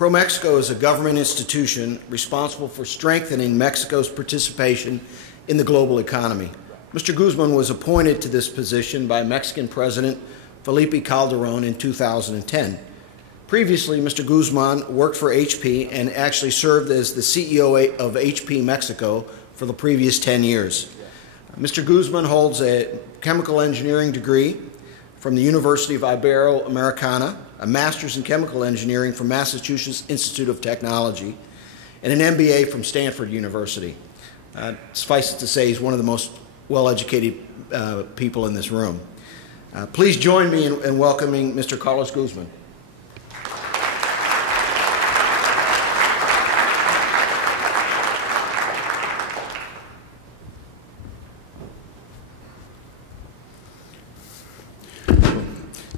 ProMexico is a government institution responsible for strengthening Mexico's participation in the global economy. Mr. Guzman was appointed to this position by Mexican President Felipe Calderón in 2010. Previously, Mr. Guzman worked for HP and actually served as the CEO of HP Mexico for the previous 10 years. Mr. Guzman holds a chemical engineering degree from the University of Ibero-Americana, a master's in chemical engineering from Massachusetts Institute of Technology, and an MBA from Stanford University. Suffice it to say, he's one of the most well-educated people in this room. Please join me in welcoming Mr. Carlos Guzman.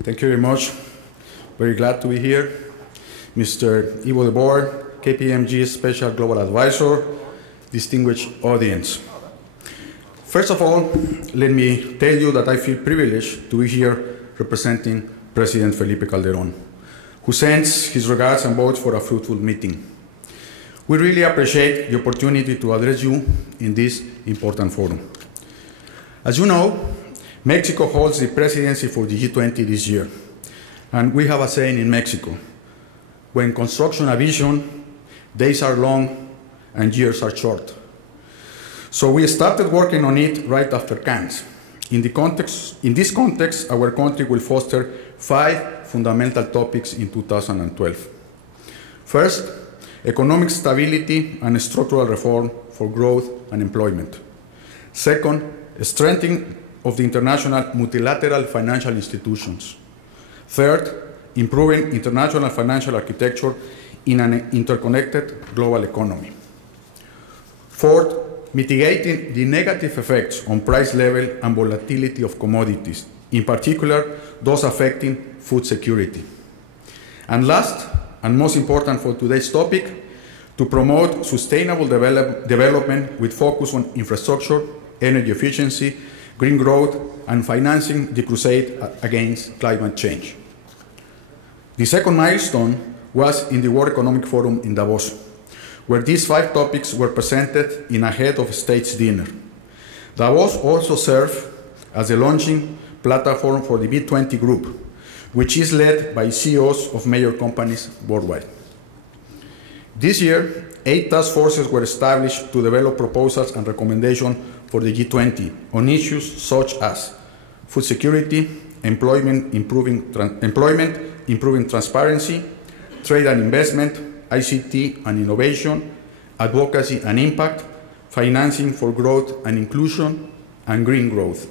Thank you very much. Very glad to be here. Mr. Ivo de Boer, KPMG Special Global Advisor, distinguished audience. First of all, let me tell you that I feel privileged to be here representing President Felipe Calderón, who sends his regards and votes for a fruitful meeting. We really appreciate the opportunity to address you in this important forum. As you know, Mexico holds the presidency for the G20 this year, and we have a saying in Mexico: when construction a vision, days are long and years are short. So we started working on it right after Cannes. In this context, our country will foster 5 fundamental topics in 2012. First, economic stability and structural reform for growth and employment. Second, strengthening of the international multilateral financial institutions. Third, improving international financial architecture in an interconnected global economy. Fourth, mitigating the negative effects on price level and volatility of commodities, in particular those affecting food security. And last, and most important for today's topic, to promote sustainable development with focus on infrastructure, energy efficiency, green growth, and financing the crusade against climate change. The second milestone was in the World Economic Forum in Davos, where these 5 topics were presented in a head of state's dinner. Davos also served as the launching platform for the B20 group, which is led by CEOs of major companies worldwide. This year, 8 task forces were established to develop proposals and recommendations for the G20 on issues such as food security, employment, improving transparency, trade and investment, ICT and innovation, advocacy and impact, financing for growth and inclusion, and green growth.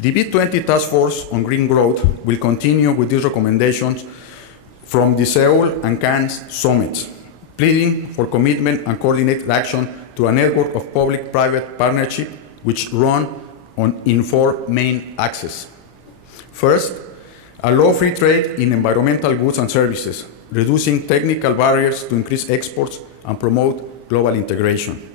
The B20 Task Force on Green Growth will continue with these recommendations from the Seoul and Cannes summits, pleading for commitment and coordinated action to a network of public-private partnership which run in 4 main axes. First, allow free trade in environmental goods and services, reducing technical barriers to increase exports and promote global integration.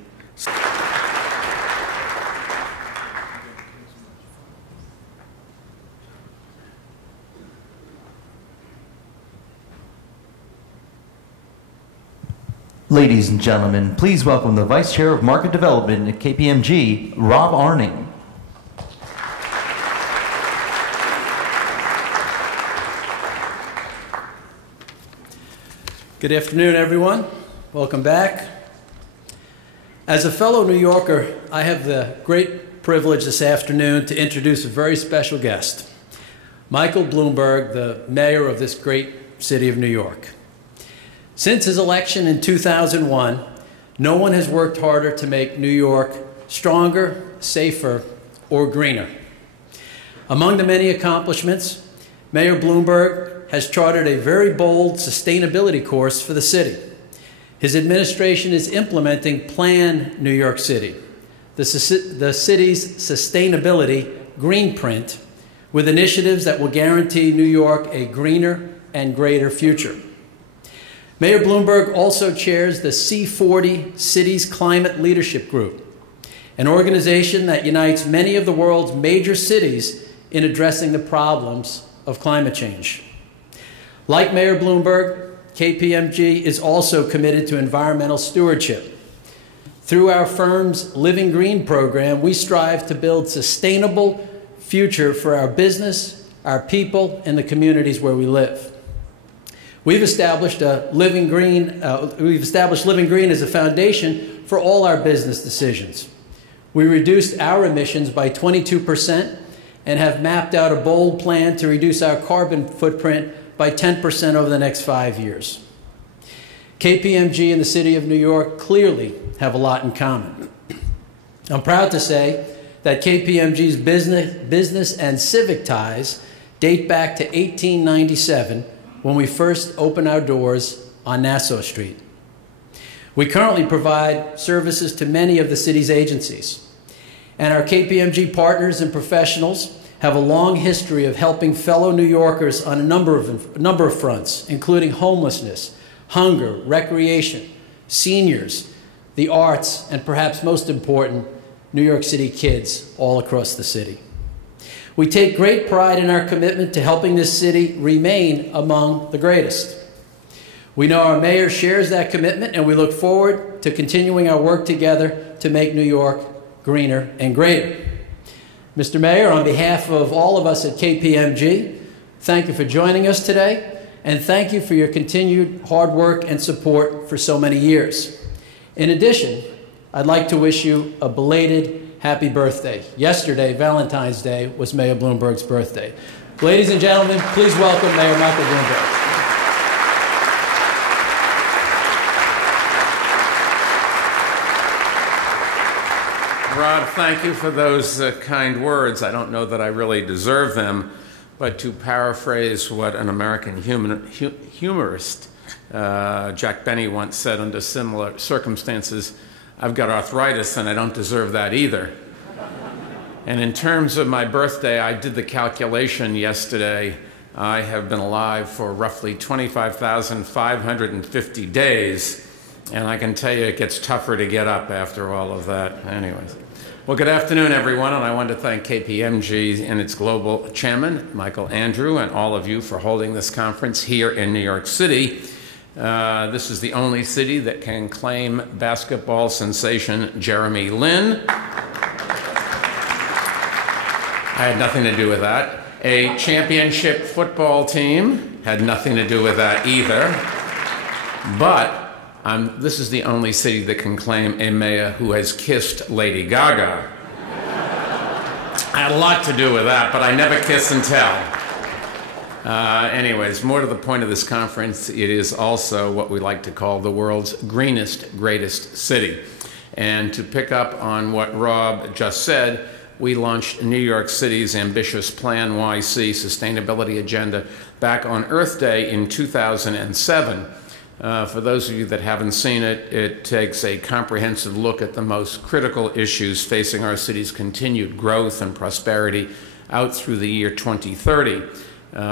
Ladies and gentlemen, please welcome the Vice Chair of Market Development at KPMG, Rob Arning. Good afternoon, everyone. Welcome back. As a fellow New Yorker, I have the great privilege this afternoon to introduce a very special guest, Michael Bloomberg, the mayor of this great city of New York. Since his election in 2001, no one has worked harder to make New York stronger, safer, or greener. Among the many accomplishments, Mayor Bloomberg has chartered a very bold sustainability course for the city. His administration is implementing Plan New York City, the city's sustainability greenprint, with initiatives that will guarantee New York a greener and greater future. Mayor Bloomberg also chairs the C40 Cities Climate Leadership Group, an organization that unites many of the world's major cities in addressing the problems of climate change. Like Mayor Bloomberg, KPMG is also committed to environmental stewardship. Through our firm's Living Green program, we strive to build a sustainable future for our business, our people, and the communities where we live. We've established Living Green as a foundation for all our business decisions. We reduced our emissions by 22% and have mapped out a bold plan to reduce our carbon footprint by 10% over the next 5 years. KPMG and the City of New York clearly have a lot in common. I'm proud to say that KPMG's business and civic ties date back to 1897 when we first opened our doors on Nassau Street. We currently provide services to many of the city's agencies, and our KPMG partners and professionals have a long history of helping fellow New Yorkers on a number of fronts, including homelessness, hunger, recreation, seniors, the arts, and perhaps most important, New York City kids all across the city. We take great pride in our commitment to helping this city remain among the greatest. We know our mayor shares that commitment, and we look forward to continuing our work together to make New York greener and greater. Mr. Mayor, on behalf of all of us at KPMG, thank you for joining us today, and thank you for your continued hard work and support for so many years. In addition, I'd like to wish you a belated happy birthday. Yesterday, Valentine's Day, was Mayor Bloomberg's birthday. Ladies and gentlemen, please welcome Mayor Michael Bloomberg. Rob, thank you for those kind words. I don't know that I really deserve them, but to paraphrase what an American humorist, Jack Benny, once said under similar circumstances, I've got arthritis and I don't deserve that either. And in terms of my birthday, I did the calculation yesterday. I have been alive for roughly 25,550 days, and I can tell you it gets tougher to get up after all of that. Anyways. Well, good afternoon, everyone, and I want to thank KPMG and its global chairman, Michael Andrew, and all of you for holding this conference here in New York City. This is the only city that can claim basketball sensation Jeremy Lin. I had nothing to do with that. A championship football team had nothing to do with that either. But this is the only city that can claim a mayor who has kissed Lady Gaga. I had a lot to do with that, but I never kiss and tell. Anyways, more to the point of this conference, it is also what we like to call the world's greenest, greatest city. And to pick up on what Rob just said, we launched New York City's ambitious Plan YC sustainability agenda back on Earth Day in 2007. For those of you that haven't seen it, it takes a comprehensive look at the most critical issues facing our city's continued growth and prosperity out through the year 2030,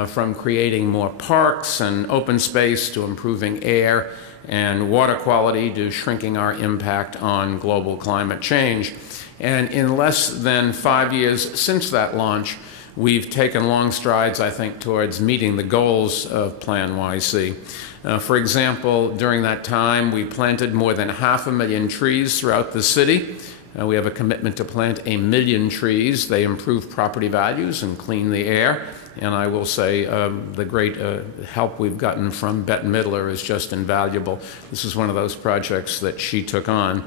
from creating more parks and open space to improving air and water quality to shrinking our impact on global climate change. And in less than 5 years since that launch, we've taken long strides, I think, towards meeting the goals of Plan YC. For example, during that time, we planted more than 500,000 trees throughout the city. We have a commitment to plant 1 million trees. They improve property values and clean the air. And I will say the great help we've gotten from Bette Midler is just invaluable. This is one of those projects that she took on.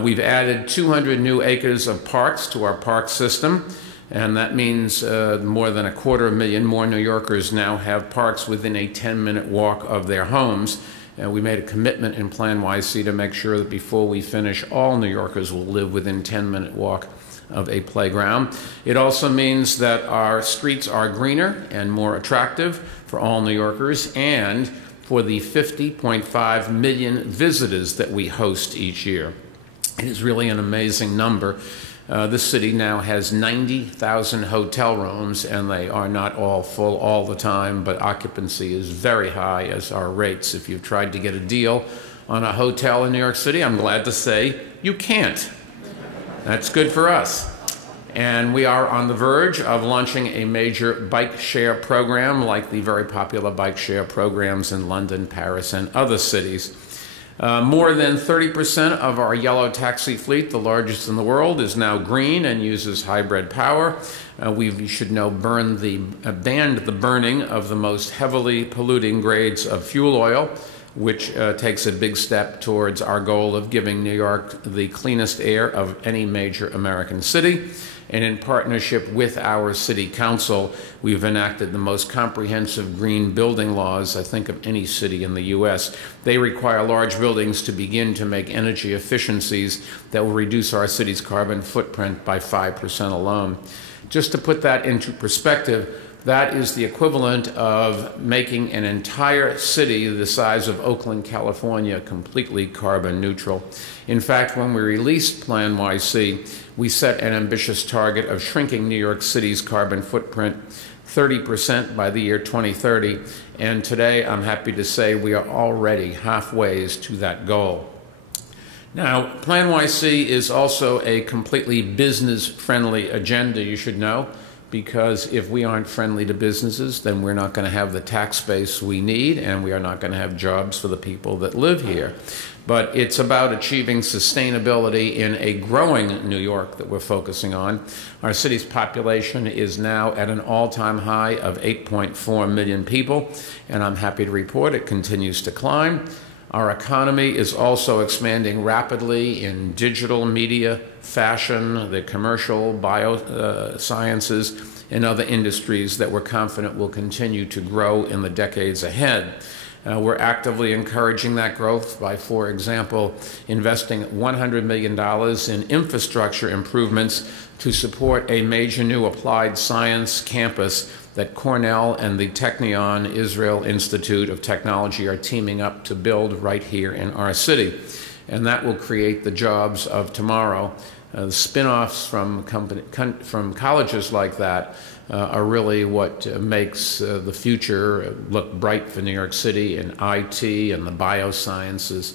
We've added 200 new acres of parks to our park system. And that means more than 250,000 more New Yorkers now have parks within a 10-minute walk of their homes. We made a commitment in Plan YC to make sure that before we finish, all New Yorkers will live within a 10-minute walk of a playground. It also means that our streets are greener and more attractive for all New Yorkers and for the 50.5 million visitors that we host each year. It is really an amazing number. This city now has 90,000 hotel rooms, and they are not all full all the time, but occupancy is very high, as are rates. If you've tried to get a deal on a hotel in New York City, I'm glad to say you can't. That's good for us. And we are on the verge of launching a major bike share program like the very popular bike share programs in London, Paris, and other cities. More than 30% of our yellow taxi fleet, the largest in the world, is now green and uses hybrid power. We should know banned the burning of the most heavily polluting grades of fuel oil, which takes a big step towards our goal of giving New York the cleanest air of any major American city. And in partnership with our city council, we've enacted the most comprehensive green building laws, I think, of any city in the U.S. They require large buildings to begin to make energy efficiencies that will reduce our city's carbon footprint by 5% alone. Just to put that into perspective, that is the equivalent of making an entire city the size of Oakland, California, completely carbon neutral. In fact, when we released Plan YC, we set an ambitious target of shrinking New York City's carbon footprint 30% by the year 2030. And today, I'm happy to say we are already halfway to that goal. Now, Plan YC is also a completely business-friendly agenda, you should know, because if we aren't friendly to businesses, then we're not going to have the tax base we need, and we are not going to have jobs for the people that live here. But it's about achieving sustainability in a growing New York that we're focusing on. Our city's population is now at an all-time high of 8.4 million people, and I'm happy to report it continues to climb. Our economy is also expanding rapidly in digital media, fashion, the commercial, biosciences, and other industries that we're confident will continue to grow in the decades ahead. We're actively encouraging that growth by, for example, investing $100 million in infrastructure improvements to support a major new applied science campus that Cornell and the Technion Israel Institute of Technology are teaming up to build right here in our city. And that will create the jobs of tomorrow. The spin-offs from colleges like that are really what makes the future look bright for New York City in IT and the biosciences.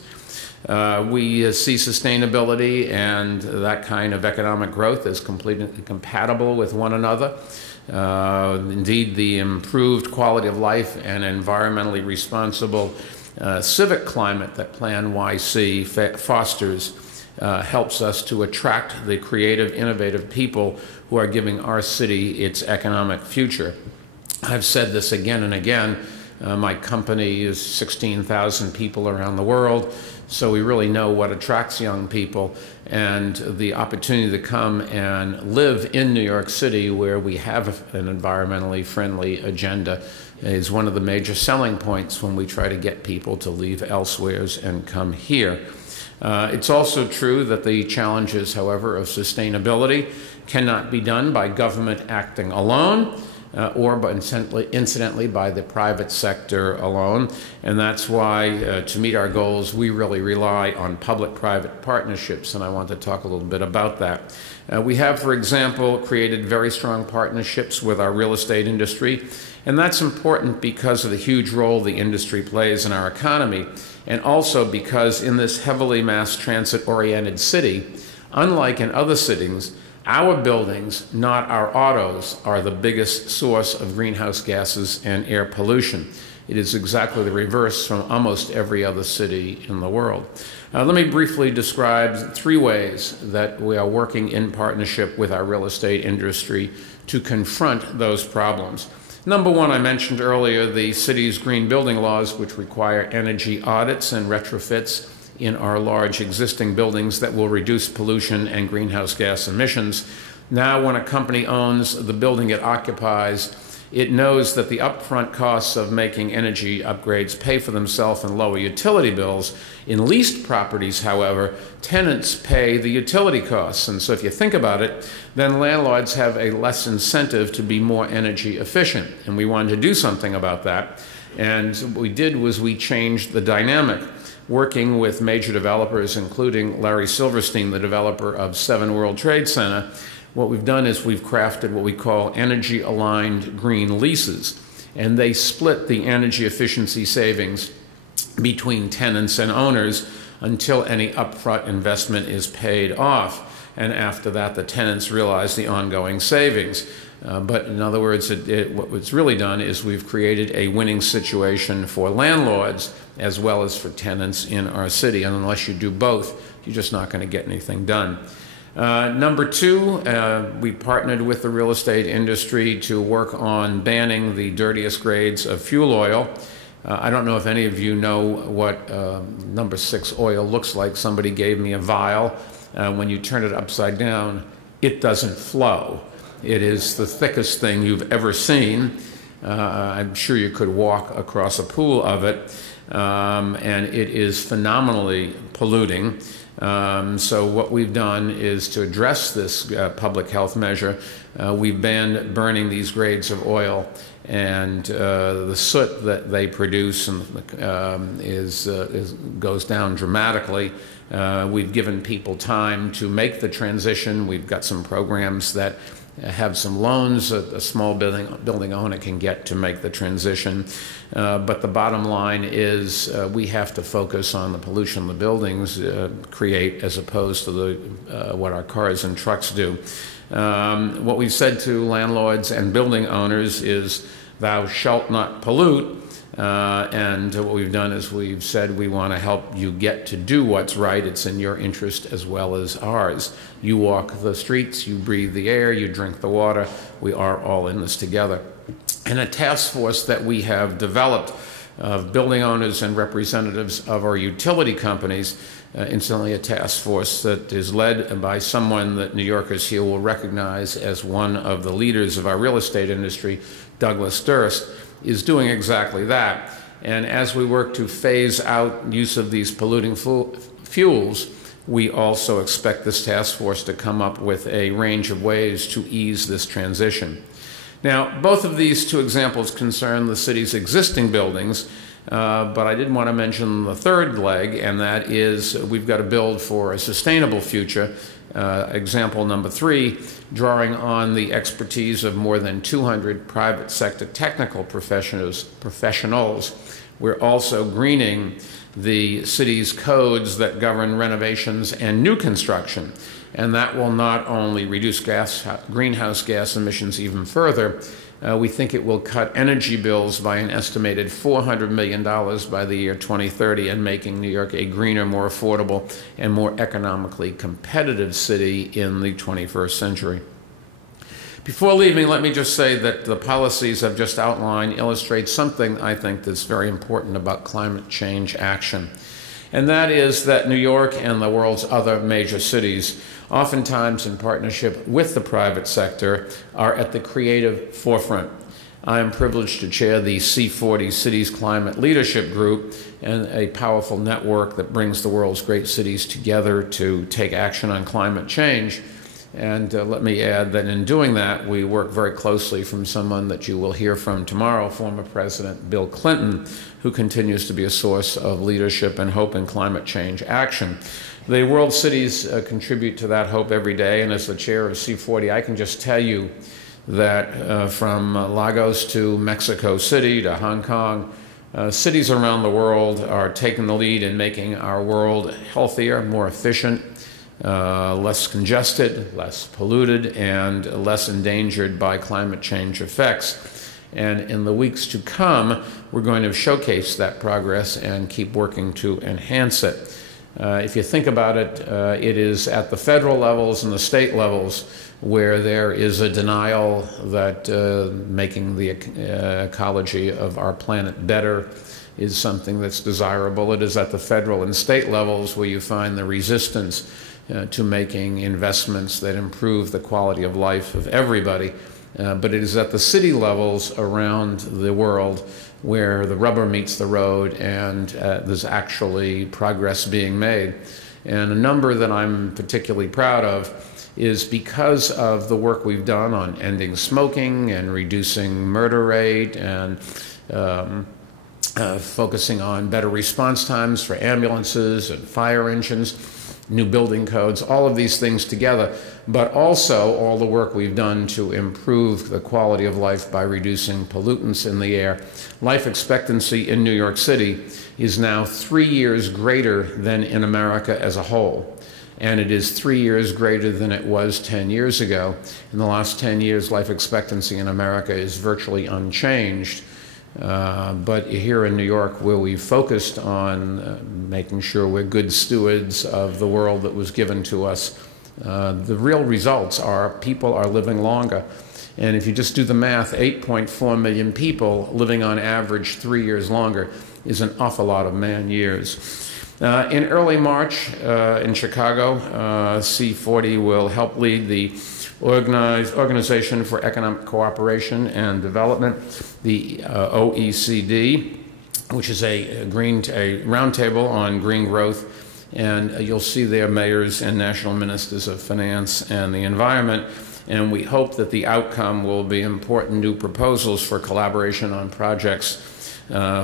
We see sustainability and that kind of economic growth as completely compatible with one another. Indeed, the improved quality of life and environmentally responsible civic climate that Plan YC fosters helps us to attract the creative, innovative people who are giving our city its economic future. I've said this again and again. My company is 16,000 people around the world, so we really know what attracts young people, and the opportunity to come and live in New York City where we have an environmentally friendly agenda is one of the major selling points when we try to get people to leave elsewheres and come here. It's also true that the challenges, however, of sustainability cannot be done by government acting alone, or incidentally by the private sector alone. And that's why, to meet our goals, we really rely on public-private partnerships, and I want to talk a little bit about that. We have, for example, created very strong partnerships with our real estate industry, and that's important because of the huge role the industry plays in our economy, and also because in this heavily mass transit-oriented city, unlike in other cities, our buildings, not our autos, are the biggest source of greenhouse gases and air pollution. It is exactly the reverse from almost every other city in the world. Let me briefly describe 3 ways that we are working in partnership with our real estate industry to confront those problems. Number 1, I mentioned earlier the city's green building laws, which require energy audits and retrofits in our large existing buildings that will reduce pollution and greenhouse gas emissions. Now, when a company owns the building it occupies, it knows that the upfront costs of making energy upgrades pay for themselves and lower utility bills. In leased properties, however, tenants pay the utility costs. And so if you think about it, then landlords have a less incentive to be more energy efficient. And we wanted to do something about that. And what we did was we changed the dynamic, working with major developers, including Larry Silverstein, the developer of 7 World Trade Center. What we've done is we've crafted what we call energy-aligned green leases, and they split the energy efficiency savings between tenants and owners until any upfront investment is paid off. and after that, the tenants realize the ongoing savings. But in other words, what it's really done is we've created a winning situation for landlords as well as for tenants in our city. And unless you do both, you're just not going to get anything done. Number two, we partnered with the real estate industry to work on banning the dirtiest grades of fuel oil. I don't know if any of you know what number 6 oil looks like. Somebody gave me a vial. When you turn it upside down, it doesn't flow. It is the thickest thing you've ever seen. I'm sure you could walk across a pool of it, and it is phenomenally polluting. So what we've done is to address this public health measure, we've banned burning these grades of oil, and the soot that they produce goes down dramatically. We've given people time to make the transition. We've got some programs that have some loans a small building owner can get to make the transition. But the bottom line is we have to focus on the pollution the buildings create as opposed to what our cars and trucks do. What we've said to landlords and building owners is, thou shalt not pollute. And what we've done is we've said we want to help you get to do what's right. It's in your interest as well as ours. You walk the streets, you breathe the air, you drink the water. We are all in this together. And a task force that we have developed of building owners and representatives of our utility companies, incidentally a task force that is led by someone that New Yorkers here will recognize as one of the leaders of our real estate industry, Douglas Durst, is doing exactly that. And as we work to phase out use of these polluting fuels, we also expect this task force to come up with a range of ways to ease this transition. Now, both of these two examples concern the city's existing buildings, but I did want to mention the third leg, and that is we've got to build for a sustainable future. Example number 3, drawing on the expertise of more than 200 private sector technical professionals. We're also greening the city's codes that govern renovations and new construction. And that will not only reduce greenhouse gas emissions even further, we think it will cut energy bills by an estimated $400 million by the year 2030, and making New York a greener, more affordable, and more economically competitive city in the 21st century. Before leaving, let me just say that the policies I've just outlined illustrate something I think that's very important about climate change action. And that is that New York and the world's other major cities, oftentimes in partnership with the private sector, are at the creative forefront. I am privileged to chair the C40 Cities Climate Leadership Group, and a powerful network that brings the world's great cities together to take action on climate change. And let me add that in doing that, we work very closely from someone that you will hear from tomorrow, former President Bill Clinton, who continues to be a source of leadership and hope in climate change action. The world cities contribute to that hope every day, and as the chair of C40, I can just tell you that from Lagos to Mexico City to Hong Kong, cities around the world are taking the lead in making our world healthier, more efficient, less congested, less polluted, and less endangered by climate change effects. And in the weeks to come, we're going to showcase that progress and keep working to enhance it. If you think about it, it is at the federal levels and the state levels where there is a denial that making the ecology of our planet better is something that's desirable. It is at the federal and state levels where you find the resistance to making investments that improve the quality of life of everybody. But it is at the city levels around the world where the rubber meets the road and there's actually progress being made. And a number that I'm particularly proud of is because of the work we've done on ending smoking and reducing murder rate and focusing on better response times for ambulances and fire engines, new building codes, all of these things together, but also all the work we've done to improve the quality of life by reducing pollutants in the air. Life expectancy in New York City is now 3 years greater than in America as a whole. and it is 3 years greater than it was 10 years ago. In the last 10 years, life expectancy in America is virtually unchanged. But here in New York, where we focused on making sure we're good stewards of the world that was given to us, the real results are people are living longer. And if you just do the math, 8.4 million people living on average 3 years longer is an awful lot of man years. In early March in Chicago, C40 will help lead the Organization for Economic Cooperation and Development, the OECD, which is a roundtable on green growth, and you'll see there mayors and national ministers of finance and the environment, and we hope that the outcome will be important new proposals for collaboration on projects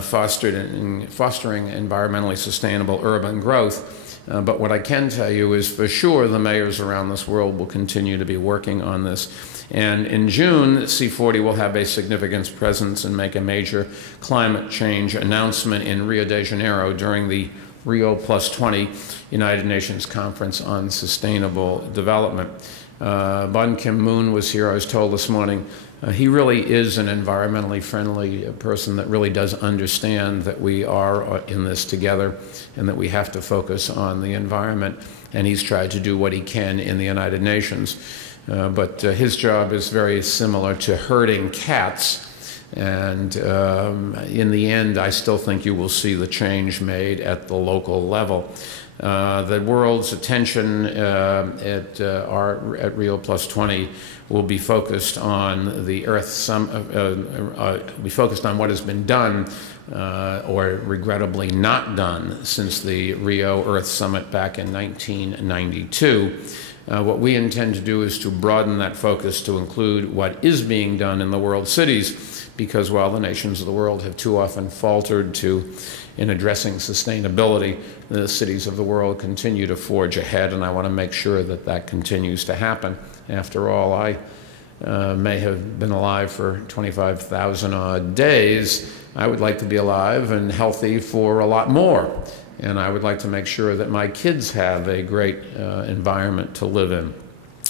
fostering environmentally sustainable urban growth. But what I can tell you is for sure the mayors around this world will continue to be working on this. And in June, C40 will have a significant presence and make a major climate change announcement in Rio de Janeiro during the Rio +20 United Nations Conference on Sustainable Development. Ban Ki-moon was here, I was told this morning. He really is an environmentally friendly person that really does understand that we are in this together and that we have to focus on the environment. And he's tried to do what he can in the United Nations. But his job is very similar to herding cats. And in the end, I still think you will see the change made at the local level. The world's attention at Rio +20 will be focused on the be focused on what has been done or regrettably not done since the Rio Earth Summit back in 1992. What we intend to do is to broaden that focus to include what is being done in the world cities, because while the nations of the world have too often faltered in addressing sustainability, the cities of the world continue to forge ahead, and I want to make sure that that continues to happen. After all, I may have been alive for 25,000 odd days. I would like to be alive and healthy for a lot more, and I would like to make sure that my kids have a great environment to live in.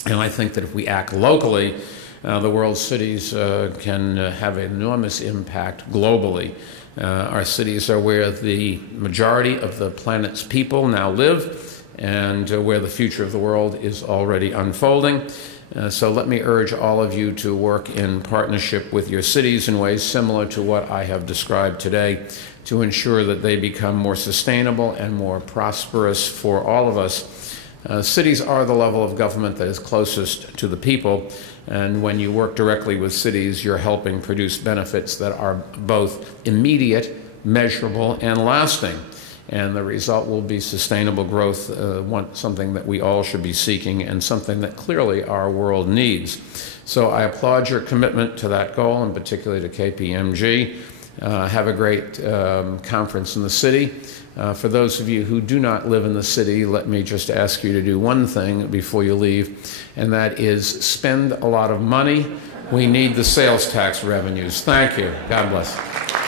And I think that if we act locally, the world's cities can have an enormous impact globally. Our cities are where the majority of the planet's people now live and where the future of the world is already unfolding. So let me urge all of you to work in partnership with your cities in ways similar to what I have described today to ensure that they become more sustainable and more prosperous for all of us. Cities are the level of government that is closest to the people, and when you work directly with cities, you're helping produce benefits that are both immediate, measurable, and lasting. And the result will be sustainable growth, something that we all should be seeking and something that clearly our world needs. So I applaud your commitment to that goal, and particularly to KPMG. Have a great conference in the city. For those of you who do not live in the city, let me just ask you to do one thing before you leave, and that is spend a lot of money. We need the sales tax revenues. Thank you. God bless.